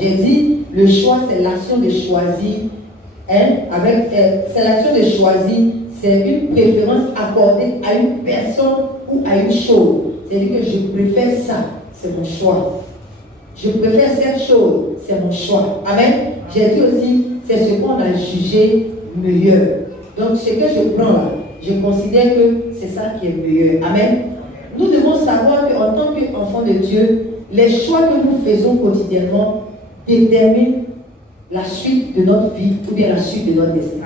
J'ai dit, le choix, c'est l'action de choisir. C'est l'action de choisir, c'est une préférence accordée à une personne ou à une chose. C'est-à-dire que je préfère ça, c'est mon choix. Je préfère cette chose, c'est mon choix. Amen. J'ai dit aussi, c'est ce qu'on a jugé meilleur. Donc, ce que je prends là, je considère que c'est ça qui est meilleur. Amen. Nous devons savoir qu'en tant qu'enfants de Dieu, les choix que nous faisons quotidiennement déterminent la suite de notre vie ou bien la suite de notre destin.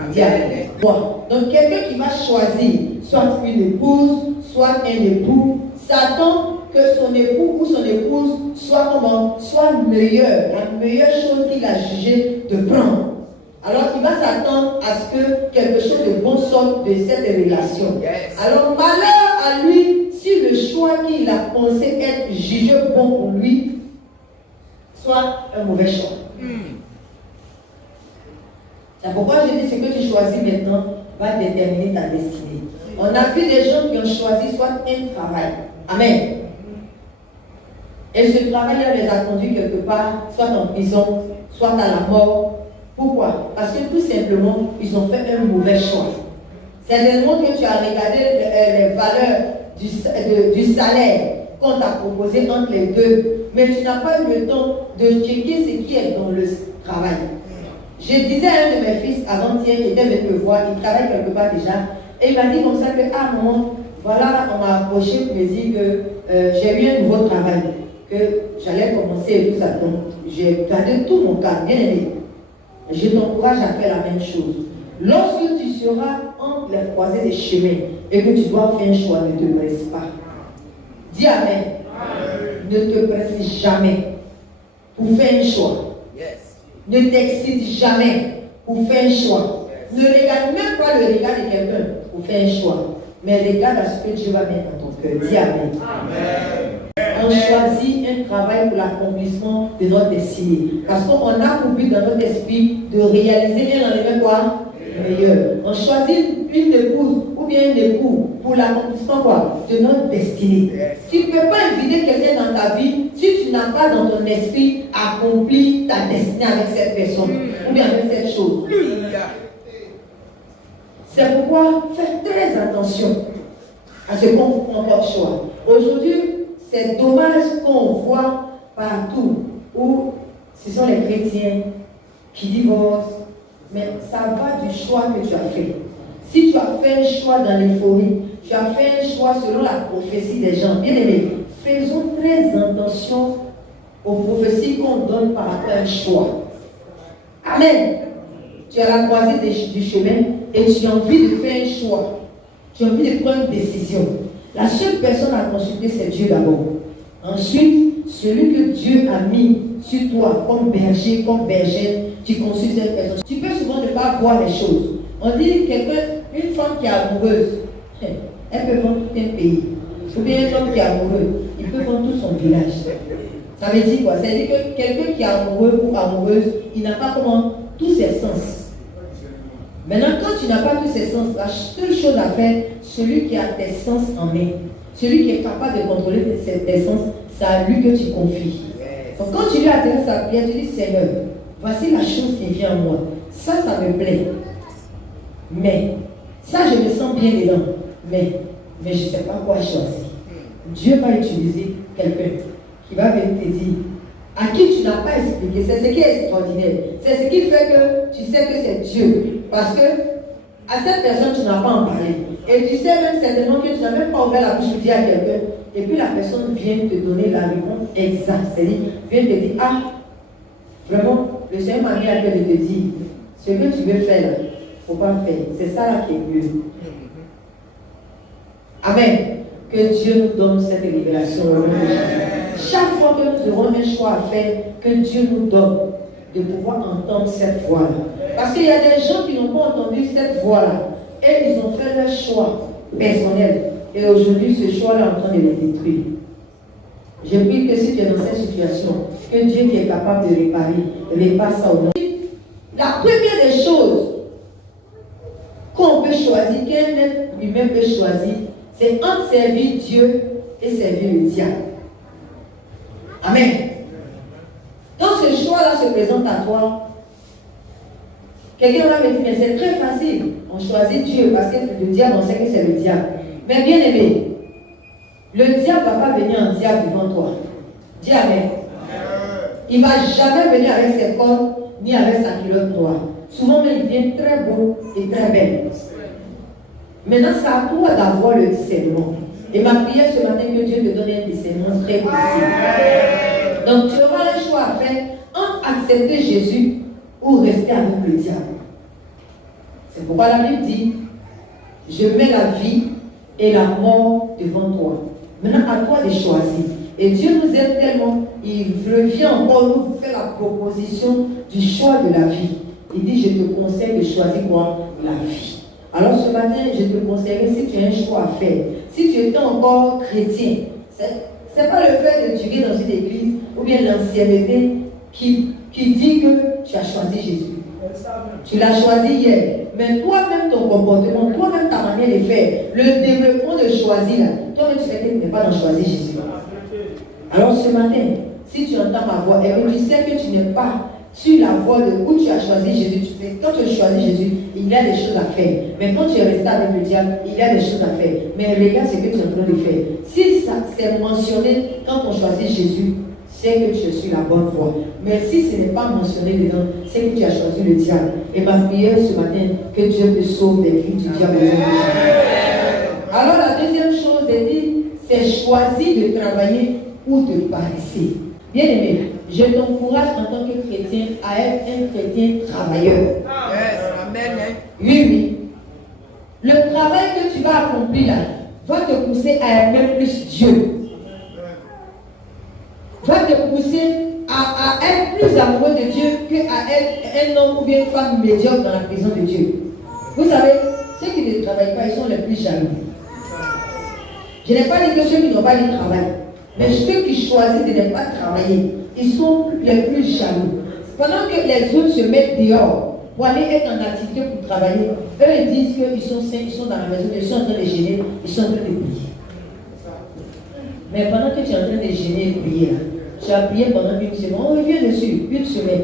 Donc, quelqu'un qui va choisir soit une épouse, soit un époux, s'attend que son époux ou son épouse soit comment? Soit meilleur, la meilleure chose qu'il a jugé de prendre. Alors il va s'attendre à ce que quelque chose de bon sorte de cette relation. Alors malheur à lui si le choix qu'il a pensé être jugé bon pour lui soit un mauvais choix. C'est pourquoi je dis ce que tu choisis maintenant va déterminer ta destinée. On a vu des gens qui ont choisi soit un travail. Amen. Et ce travail-là les a conduits quelque part, soit en prison, soit à la mort. Pourquoi? Parce que tout simplement, ils ont fait un mauvais choix. Certainement que tu as regardé les valeurs du salaire qu'on t'a proposé entre les deux, mais tu n'as pas eu le temps de checker ce qui est dans le travail. Je disais à un de mes fils avant-hier qui était venu me voir, il travaille quelque part déjà, et il m'a dit comme ça que, ah maman, voilà, on m'a approché pour me dire que j'ai eu un nouveau travail, que j'allais commencer et tout ça. Donc, j'ai gardé tout mon cas, bien aimé. Je t'encourage à faire la même chose. Lorsque tu seras entre les croisées des chemins et que tu dois faire un choix, ne te presse pas. Dis Amen. Ne te presse jamais pour faire un choix. Ne t'excite jamais pour faire un choix. Ne regarde même pas le regard de quelqu'un pour faire un choix. Mais regarde à ce que Dieu va mettre dans ton cœur. Dis Amen. On choisit un travail pour l'accomplissement de notre destinée. Parce qu'on a pour but dans notre esprit de réaliser un lendemain quoi? Meilleur. On choisit une épouse ou bien un époux pour l'accomplissement quoi? De notre destinée. Tu ne peux pas inviter quelqu'un dans ta vie si tu n'as pas dans ton esprit accompli ta destinée avec cette personne ou bien avec cette chose. C'est pourquoi faites très attention à ce qu'on porte choix. Aujourd'hui, c'est dommage qu'on voit partout où ce sont les chrétiens qui divorcent, mais ça va du choix que tu as fait. Si tu as fait un choix dans l'euphorie, tu as fait un choix selon la prophétie des gens, bien aimés, faisons très attention aux prophéties qu'on donne par rapport à un choix. Amen. Tu as la croisée du chemin et tu as envie de faire un choix. Tu as envie de prendre une décision. La seule personne à consulter, c'est Dieu d'abord. Ensuite, celui que Dieu a mis sur toi comme berger, comme bergère, tu consultes cette personne. Tu peux souvent ne pas voir les choses. On dit une femme qui est amoureuse, elle peut vendre tout un pays. Ou bien un homme qui est amoureux, il peut vendre tout son village. Ça veut dire quoi? Ça veut dire que quelqu'un qui est amoureux ou amoureuse, il n'a pas comment tous ses sens. Maintenant, quand tu n'as pas tous ces sens, la seule chose à faire, celui qui a tes sens en main, celui qui est capable de contrôler tes sens, c'est à lui que tu confies. Donc quand tu lui adresses sa prière, tu dis Seigneur, voici la chose qui vient à moi. Ça me plaît. Mais, ça je me sens bien dedans. Mais je ne sais pas quoi choisir. Dieu va utiliser quelqu'un qui va venir te dire à qui tu n'as pas expliqué. C'est ce qui est extraordinaire. C'est ce qui fait que tu sais que c'est Dieu. Parce que à cette personne, tu n'as pas en parlé. Et tu sais même certainement que tu n'as même pas ouvert la bouche pour dire à quelqu'un. Et puis la personne vient te donner la réponse exacte. C'est-à-dire, vient te dire, ah, vraiment, le Seigneur m'a mis à cœur de te dire, ce que tu veux faire là, il ne faut pas le faire. C'est ça là qui est mieux. Amen. Que Dieu nous donne cette révélation. Chaque fois que nous aurons un choix à faire, que Dieu nous donne de pouvoir entendre cette voix-là. Parce qu'il y a des gens qui n'ont pas entendu cette voix-là. Et ils ont fait leur choix personnel. Et aujourd'hui, ce choix-là est en train de les détruire. Je prie que si tu es dans cette situation, que Dieu qui est capable de réparer, répare ça au nom. La première des choses qu'on peut choisir, qu'un être lui-même peut choisir, c'est entre servir Dieu et servir le diable. Amen. Dans ce choix, choix-là se présente à toi, quelqu'un va me dire, mais c'est très facile. On choisit Dieu parce que le diable, on sait que c'est le diable. Mais bien aimé, le diable ne va pas venir en diable devant toi. Dis Amen. Il ne va jamais venir avec ses cornes ni avec sa culotte noire. Souvent, il vient très beau et très belle. Maintenant, c'est à toi d'avoir le discernement. Et ma prière ce matin, que Dieu te donne un discernement très précis. Donc, tu auras un choix à faire entre accepter Jésus ou rester avec le diable. C'est pourquoi la Bible dit, je mets la vie et la mort devant toi. Maintenant, à toi de choisir. Et Dieu nous aime tellement, il vient encore nous faire la proposition du choix de la vie. Il dit, je te conseille de choisir quoi? La vie. Alors ce matin, je te conseillerais, si tu as un choix à faire, si tu étais encore chrétien, ce n'est pas le fait de durer dans une église ou bien l'ancienneté qui dit que tu as choisi Jésus. Tu l'as choisi hier. Mais toi-même, ton comportement, toi-même, ta manière de faire, le développement de choisir, là, toi-même, tu sais que tu n'es pas dans choisir Jésus. Alors ce matin, si tu entends ma voix et que tu sais que tu n'es pas sur la voie de où tu as choisi Jésus, tu sais, quand tu as choisi Jésus, il y a des choses à faire. Mais quand tu es resté avec le diable, il y a des choses à faire. Mais regarde ce que tu es en train de faire. Si ça c'est mentionné quand on choisit Jésus, c'est que tu es sur la bonne voie. Mais si ce n'est pas mentionné dedans, c'est que tu as choisi le diable. Et ma prière ce matin, que Dieu te sauve des griffes du diable. Alors la deuxième chose, elle dit, c'est choisir de travailler ou de paresser. Bien aimé, je t'encourage en tant que chrétien à être un chrétien travailleur. Amen. Oui. Le travail que tu vas accomplir là va te pousser à aimer plus Dieu. Va te pousser à être plus amoureux de Dieu qu'à être un homme ou bien une femme médiocre dans la présence de Dieu. Vous savez, ceux qui ne travaillent pas, ils sont les plus jaloux. Je n'ai pas dit que ceux qui n'ont pas de travail, mais ceux qui choisissent de ne pas travailler, ils sont les plus jaloux. Pendant que les autres se mettent dehors pour aller être en activité pour travailler, eux ils disent qu'ils sont sains, ils sont dans la maison, ils sont en train de gêner, ils sont en train de prier. Mais pendant que tu es en train de gêner et prier, là, tu as prié pendant une semaine, on revient dessus, une semaine.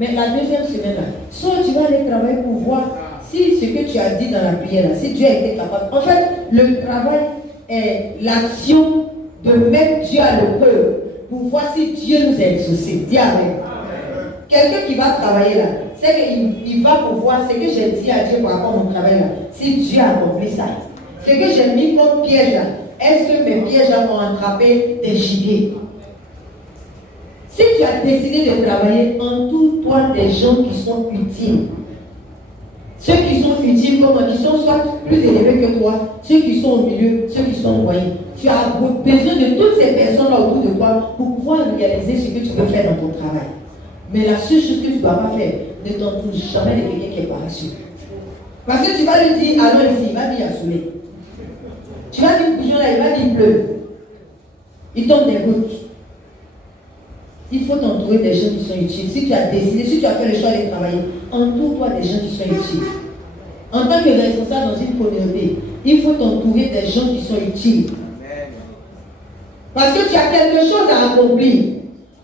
Mais la deuxième semaine, là, soit tu vas aller travailler pour voir si ce que tu as dit dans la prière, là, si Dieu a été capable. En fait, le travail est l'action de mettre Dieu à l'épreuve pour voir si Dieu nous a exaucés. Dis Amen. Quelqu'un qui va travailler là, c'est qu'il va pouvoir ce que j'ai dit à Dieu par rapport à mon travail là, si Dieu a accompli ça. Ce que j'ai mis comme piège là, est-ce que mes pièges là vont attraper des gibiers? Si tu as décidé de travailler, entoure-toi des gens qui sont utiles. Ceux qui sont utiles, comme qui sont soit plus élevés que toi, ceux qui sont au milieu, ceux qui sont envoyés. Tu as besoin de toutes ces personnes-là autour de toi pour pouvoir réaliser ce que tu peux faire dans ton travail. Mais la seule chose que tu ne dois pas faire, ne t'entoure jamais de quelqu'un qui est paresseux. Parce que tu vas lui dire, allons ici, il va dire, il y a soleil. Tu vas dire, bouillon là, il va dire, il pleut. Il tombe des gouttes. Il faut t'entourer des gens qui sont utiles. Si tu as décidé, si tu as fait le choix de travailler, entoure-toi des gens qui sont utiles. En tant que responsable dans une communauté, il faut t'entourer des gens qui sont utiles. Parce que tu as quelque chose à accomplir.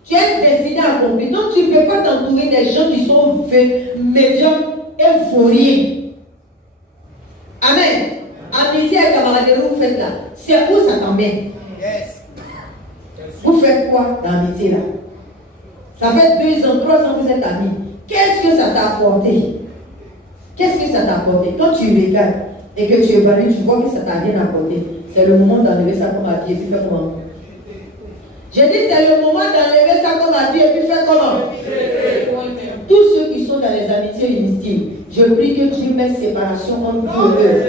Tu es destiné à accomplir. Donc tu ne peux pas t'entourer des gens qui sont médiocres et vauriens. Amen. Amitié et camaraderie, vous faites là. C'est où ça t'emmène? Vous faites quoi dans l'amitié là? Ça fait 2 ans, 3 ans que vous êtes amis. Qu'est-ce que ça t'a apporté? Qu'est-ce que ça t'a apporté? Quand tu regardes et que tu évalues, tu vois que ça t'a rien apporté. C'est le moment d'enlever ça comme habit et puis faire comment? J'ai dit c'est le moment d'enlever ça comme habit et puis faire comment? Tous ceux qui sont dans les amitiés inutiles, je prie que Dieu mette séparation entre eux.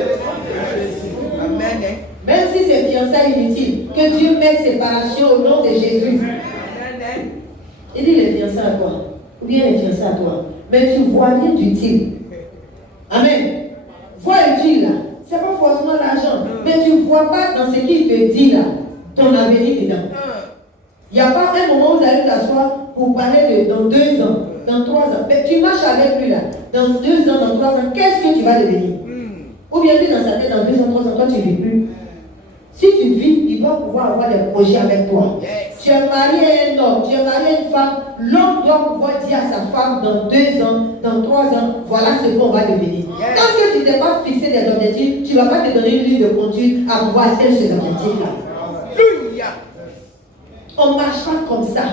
Amen. Même si c'est fiançailles inutiles, que Dieu mette séparation au nom de Jésus. Il dit les fiancés à toi, ou bien les fiancés à toi. Mais tu vois rien d'utile. Amen. Vois utile là, c'est pas forcément l'argent, mais tu ne vois pas dans ce qu'il te dit là, ton avenir dedans. Il n'y a pas un moment où vous allez t'asseoir pour parler de dans 2 ans, dans 3 ans. Mais tu marches avec lui là, dans 2 ans, dans 3 ans, qu'est-ce que tu vas devenir? Ou bien lui dans sa tête, dans 2 ans, 3 ans, toi tu ne vis plus. Si tu vis, il va pouvoir avoir des projets avec toi. Tu es marié à un homme, tu es marié à une femme. L'homme doit pouvoir dire à sa femme dans 2 ans, dans 3 ans, voilà ce qu'on va devenir. Tant que tu n'es pas fixé des objectifs, tu ne vas pas te donner une ligne de conduite à pouvoir atteindre ces objectifs-là. On ne marche pas comme ça.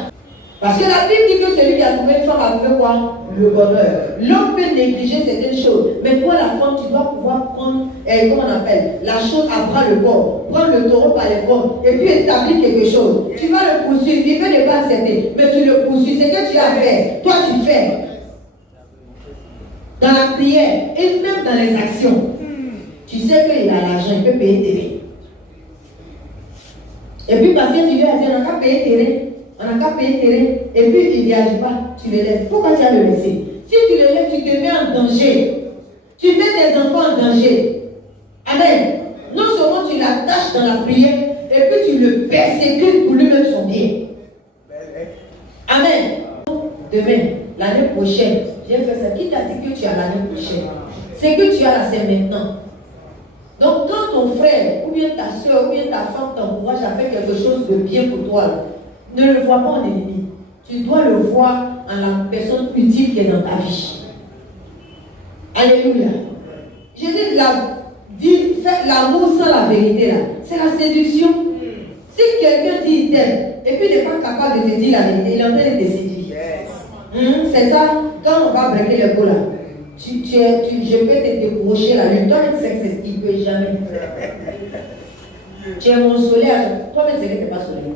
Parce que la Bible dit que celui qui a trouvé une femme a trouvé quoi? Le bonheur. L'homme peut négliger certaines choses. Mais pour la femme, tu dois pouvoir prendre, comment on appelle, la chose à bras le corps. Prendre le taureau par les cornes et puis établir quelque chose. Tu vas le poursuivre. Il peut ne pas accepter. Mais tu le poursuis. C'est que tu as fait. Toi, tu fais. Dans la prière et même dans les actions. Tu sais qu'il a l'argent, il peut payer tes vies. Et puis parce que tu lui as dit, on n'a qu'à payer tes vies. On n'a qu'à payer terrain, et puis il n'y arrive pas, tu le laisses. Pourquoi tu as le laissé? Si tu le laisses, tu te mets en danger. Tu mets tes enfants en danger. Amen. Non seulement tu l'attaches dans la prière, et puis tu le persécutes pour lui mettre son bien. Amen. Demain, l'année prochaine, j'ai fait ça. Qui t'a dit que tu as l'année prochaine? C'est que tu as là, c'est maintenant. Donc quand ton frère, ou bien ta soeur, ou bien ta femme t'encourage à faire quelque chose de bien pour toi, ne le vois pas en ennemi. Tu dois le voir en la personne utile qui est dans ta vie. Alléluia. Je dis, faire l'amour sans la vérité là, c'est la séduction. Si quelqu'un dit il t'aime, et puis n'est pas capable de te dire la vérité, il est en train de te séduire. C'est ça, quand on va breaker le coup là, je peux te décrocher la lune. Toi-même, c'est qu'il ne peut jamais. Tu es mon soleil, toi-même, c'est que tu n'es pas soleil.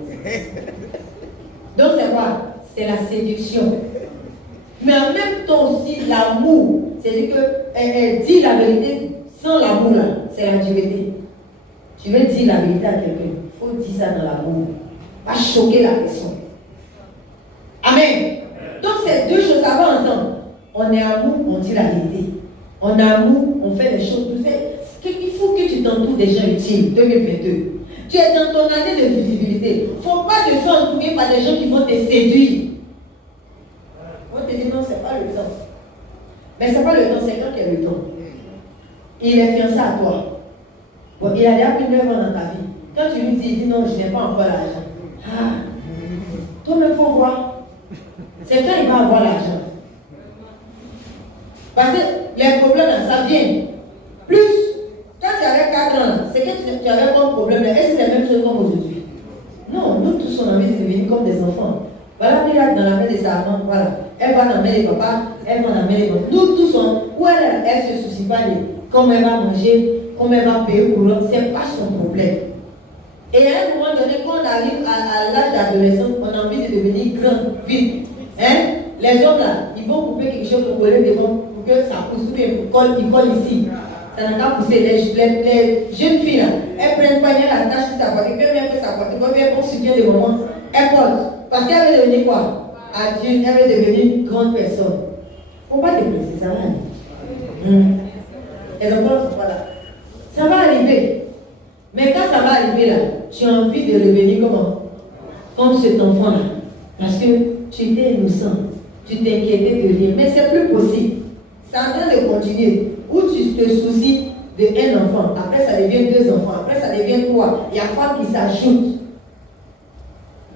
Donc c'est quoi? C'est la séduction. Mais en même temps aussi, l'amour. C'est-à-dire qu'elle dit la vérité sans l'amour là. C'est la dureté. Tu veux dire la vérité à quelqu'un, il faut dire ça dans l'amour. Pas choquer la personne. Amen. Donc ces deux choses, ça va ensemble. On est amour, on dit la vérité. On est amour, on fait les choses. Il faut que tu t'entoures des gens utiles. 2022. Tu es dans ton année de visibilité. Il ne faut pas te faire entourer par des gens qui vont te séduire. On te dit non, ce n'est pas le temps. Mais ce n'est pas le temps, c'est quand qu'il y a le temps. Il est fiancé à toi. Bon, il a déjà pris 9 ans dans ta vie. Quand tu lui dis, il dit non, je n'ai pas encore l'argent. Ah, toi-même, il faut voir. C'est quand il va avoir l'argent. Parce que les problèmes, ça vient. Plus, quand tu avais 4 ans, c'est que tu avais un problème. Est-ce que c'est la même chose comme aujourd'hui? Non, nous tous, on a envie de devenir comme des enfants. Voilà, puis là, dans la main de sa maman, voilà. Elle va dans la main de papa, elle va dans la main de papa. Nous tous, où elle ne se soucie pas de comment elle va manger, comment elle va payer pour l'autre, ce n'est pas son problème. Et à un moment donné, quand on arrive à l'âge d'adolescence, on a envie de devenir grand, vite. Hein? Les hommes là, ils vont couper quelque chose pour coller devant, pour que ça pousse, ils collent ici. Ça n'a qu'à pousser. Les jeunes filles là, elles prennent pas bien la tâche de sa poitrine, puis elles font sa poitrine, puis elles font soutien de moment, elles collent. Parce qu'elle veut devenir quoi? Adulte, elle veut devenir une grande personne. Faut pas te blesser, ça va aller. Les enfants ne sont pas là. Ça va arriver. Mais quand ça va arriver là, tu as envie de revenir comment? Comme cet enfant là. Parce que tu étais innocent. Tu t'inquiétais de rien. Mais c'est plus possible. C'est en train de continuer. Où tu te soucies d'un enfant. Après ça devient 2 enfants. Après ça devient 3. Il y a femme qui s'ajoute.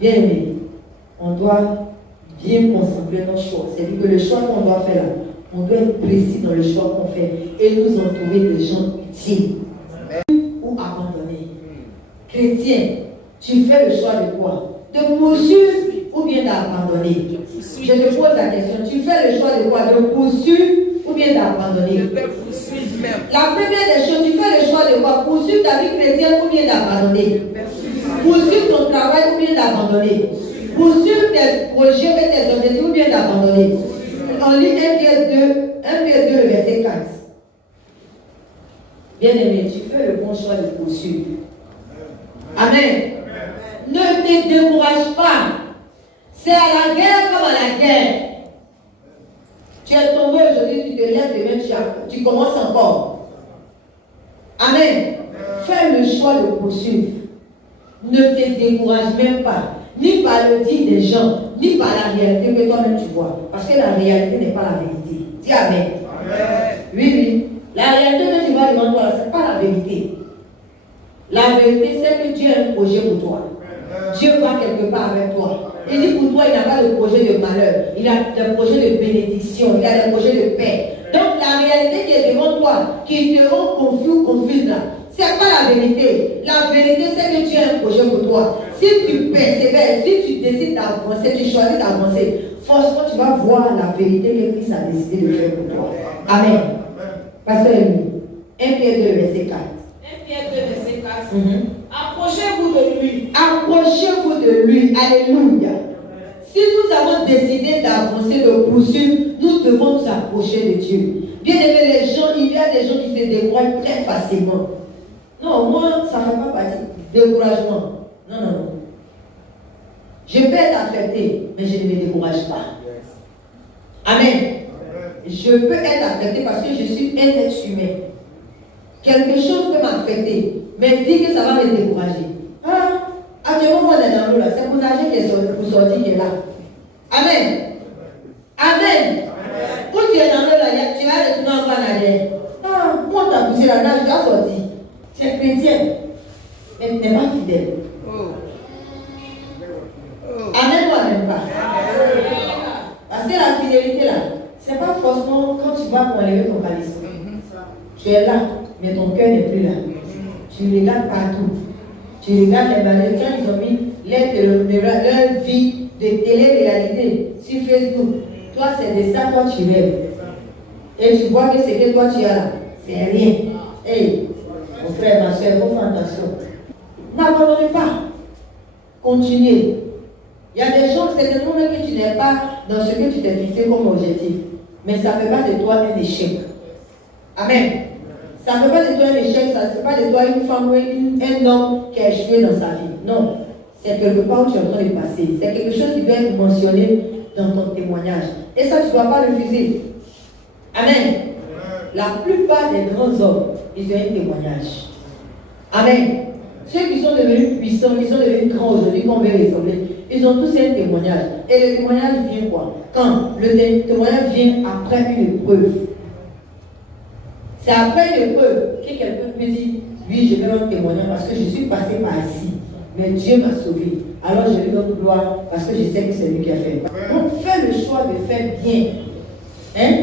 Bien aimé, on doit bien concentrer notre choix. C'est-à-dire que le choix qu'on doit faire là, on doit être précis dans le choix qu'on fait et nous entourer des gens utiles. Ou abandonner. Chrétien, tu fais le choix de quoi? De poursuivre ou bien d'abandonner? Je te pose la question. Tu fais le choix de quoi? De poursuivre ou bien d'abandonner? La première des choses, tu fais le choix de quoi? Poursuivre ta vie chrétienne ou bien d'abandonner? Poursuivre ton travail ou bien d'abandonner? Poursuivre tes projets et tes objectifs ou bien d'abandonner? On lit 1 Pierre 2, le verset 4. Bien aimé, tu fais le bon choix de poursuivre. Amen. Ne te décourage pas. C'est à la guerre comme à la guerre. Tu es tombé aujourd'hui, tu te lèves demain, tu commences encore. Amen. Fais le choix de poursuivre. Ne te décourage même pas. Ni par le dire des gens, ni par la réalité que toi-même tu vois. Parce que la réalité n'est pas la vérité. Dis Amen. Amen. Oui. La réalité que tu vois devant toi, ce n'est pas la vérité. La vérité, c'est que Dieu a un projet pour toi. Dieu va quelque part avec toi. Il dit pour toi, il n'a pas de projet de malheur. Il a des projets de bénédiction. Il a des projets de paix. Donc la réalité qui est devant toi, qui te rend confus ou confuse là, ce n'est pas la vérité. La vérité, c'est que tu as un projet pour toi. Si tu persévères, si tu décides d'avancer, tu choisis d'avancer, forcément tu vas voir la vérité que Christ a décidé de faire pour toi. Amen. Pasteur Élie, 1 Pierre 2, verset 4. 1 Pierre 2, verset 4. Approchez-vous de lui. Approchez-vous de lui. Alléluia. Si nous avons décidé d'avancer, de poursuivre, nous devons nous approcher de Dieu. Bien aimé, les gens, il y a des gens qui se découragent très facilement. Non, moi, ça ne fait pas partie du découragement. Non, non, non. Je peux être affecté, mais je ne me décourage pas. Amen. Je peux être affecté parce que je suis un être humain. Quelque chose peut m'affecter, mais dire que ça va me décourager. Ah, actuellement, on est dans l'eau là. C'est mon âge qui est pour sortir qui est là. Amen. Amen. Quand tu es dans l'eau là, tu vas retourner en bas en arrière. Ah, moi, tu as poussé la nage, tu as sorti. Tu es chrétien, mais tu n'es pas fidèle. Amen ou amen pas? Parce que la fidélité là, c'est pas forcément quand tu vas pour enlever ton calice. Tu es là, mais ton cœur n'est plus là. Tu regardes partout. Tu regardes les Américains, ils ont mis leur vie de télé-réalité sur Facebook. Toi, c'est de ça, toi, tu rêves. Et tu vois que ce que toi, tu as là, c'est rien. Hey, mon frère, ma soeur, il faut faire attention. N'abandonnez pas. Continuez. Il y a des gens, c'est le moment que tu n'es pas dans ce que tu t'es fixé comme objectif. Mais ça ne fait pas de toi un échec. Amen. Ça ne fait pas de toi un échec, ça ne fait pas de toi une femme ou un homme qui a échoué dans sa vie. Non. C'est quelque part où tu es en train de passer. C'est quelque chose qui doit être mentionné dans ton témoignage. Et ça, tu ne dois pas refuser. Amen. La plupart des grands hommes, ils ont un témoignage. Amen. Ceux qui sont devenus puissants, qui sont devenus grands aujourd'hui, qu'on veut ressembler, ils ont tous un témoignage. Et le témoignage vient quoi? Quand le témoignage vient après une épreuve. C'est après une épreuve que quelqu'un peut dire, oui, je vais rendre témoignage parce que je suis passé par ici. Mais Dieu m'a sauvé. Alors je lui donne gloire parce que je sais que c'est lui qui a fait. Donc fais le choix de faire bien. Hein?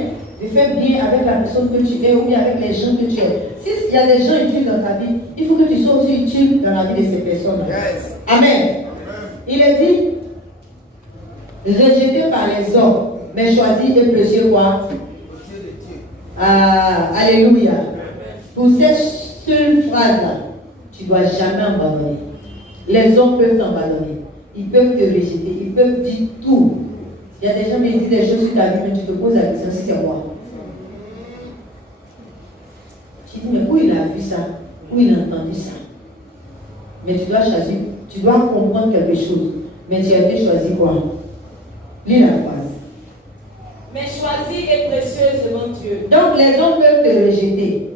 De faire bien avec la personne que tu es ou bien avec les gens que tu es. S'il y a des gens utiles dans ta vie, il faut que tu sois aussi utile dans la vie de ces personnes. Yes. Amen. Il est dit, rejeté par les hommes, mais choisi et précieux quoi? Ah, alléluia. Pour cette seule phrase-là, tu ne dois jamais abandonner. Les hommes peuvent t'abandonner. Ils peuvent te rejeter. Ils peuvent dire tout. Il y a des gens qui disent des choses sur ta vie, mais tu te poses la question si c'est moi. Tu dis, mais où il a vu ça? Où il a entendu ça? Mais tu dois choisir. Tu dois comprendre quelque chose. Mais tu as été choisi quoi? Lis la phrase. Mais choisie et précieuse devant Dieu. Donc les hommes peuvent te rejeter.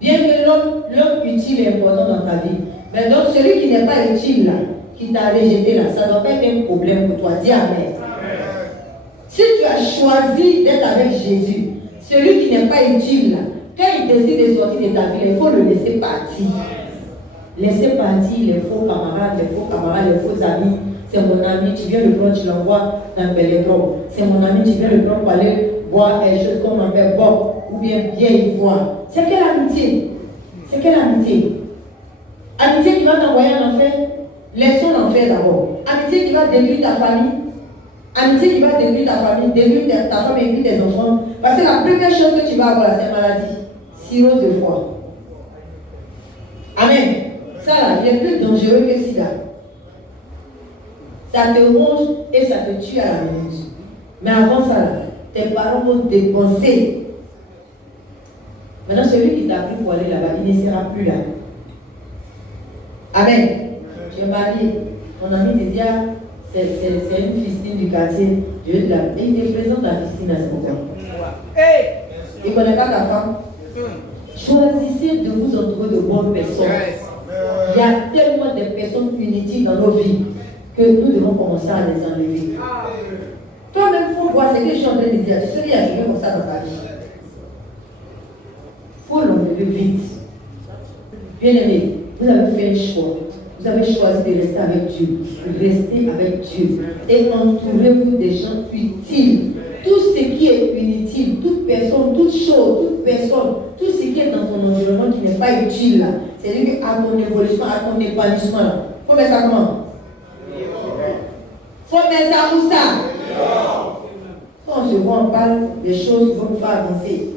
Bien que l'homme utile est important dans ta vie. Mais donc celui qui n'est pas utile là, qui t'a rejeté là, ça ne doit pas être un problème pour toi. Dis amen. Si tu as choisi d'être avec Jésus, celui qui n'est pas utile là, quand il décide de sortir de ta vie, il faut le laisser partir. Laisser partir les faux camarades, les faux amis. C'est mon ami, tu viens le prendre, tu l'envoies dans Belledrom. C'est mon ami, tu viens le prendre pour aller boire quelque chose comme on appelle Bob ou bien ivoire. C'est quelle amitié? C'est quelle amitié? Amitié qui va t'envoyer en enfer? Laissons l'enfer d'abord. Amitié qui va détruire ta famille? Amitié qui va détruire ta famille, détruire ta femme et puis tes enfants. Parce que la première chose que tu vas avoir, c'est la maladie. Cirrhose de foie. Amen. Ça là, il est plus dangereux que sida. Ça te ronge et ça te tue à la minute. Mais avant ça, là, tes parents vont dépenser. Maintenant, celui qui t'a pris pour aller là-bas, il ne sera plus là. Amen. Tu es marié. Ton ami te dit, ah, c'est une fistine du quartier. Dieu te l'a. Et il te présente la fistine à ce moment. Il ne connaît pas ta femme. Choisissez de vous entourer de bonnes personnes. Il y a tellement de personnes inutiles dans nos vies que nous devons commencer à les enlever. Toi-même, il faut voir ce que je suis en train de dire. Tu sais qu'il y a quelqu'un comme ça dans ta vie. Il faut l'enlever vite. Bien aimé, vous avez fait un choix. Vous avez choisi de rester avec Dieu. Restez avec Dieu. Et entourez-vous des gens utiles. Tout ce qui est inutile, toute personne, toute chose, toute personne, tout ce qui est dans ton environnement qui n'est pas utile, c'est-à-dire à ton évolution, à ton épanouissement. Il faut mettre ça comment? Il faut mettre ça où ça? Quand on se voit, on parle des choses qui vont nous faire avancer.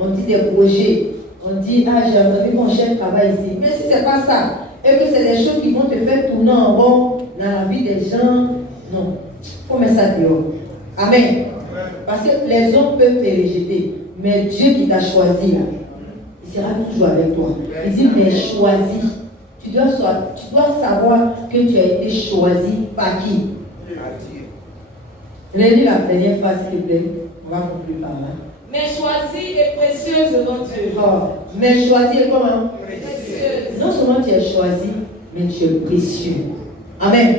On dit des projets. On dit, ah, j'ai entendu mon chef travaille ici. Mais si ce n'est pas ça, et que c'est des choses qui vont te faire tourner en rond dans la vie des gens, non. Il faut mettre ça dehors. Amen. Parce que les hommes peuvent te rejeter. Mais Dieu qui t'a choisi, là, il sera toujours avec toi. Il dit, mais choisi. Tu dois savoir que tu as été choisi par qui? Relis la dernière phrase, s'il te plaît. On va conclure par là. Mais choisi et précieuse devant Dieu. Oh, mais choisi est comment? Précieuse. Non seulement tu es choisi, mais tu es précieux. Amen.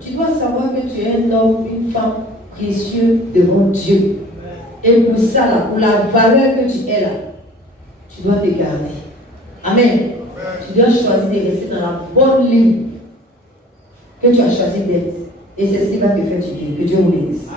Tu dois savoir que tu es un homme, une femme précieux devant Dieu. Et pour ça, là, pour la valeur que tu es là, tu dois te garder. Amen. Tu dois choisir de rester dans la bonne ligne que tu as choisi d'être. Et c'est ce qui va te faire du bien. Que Dieu vous bénisse.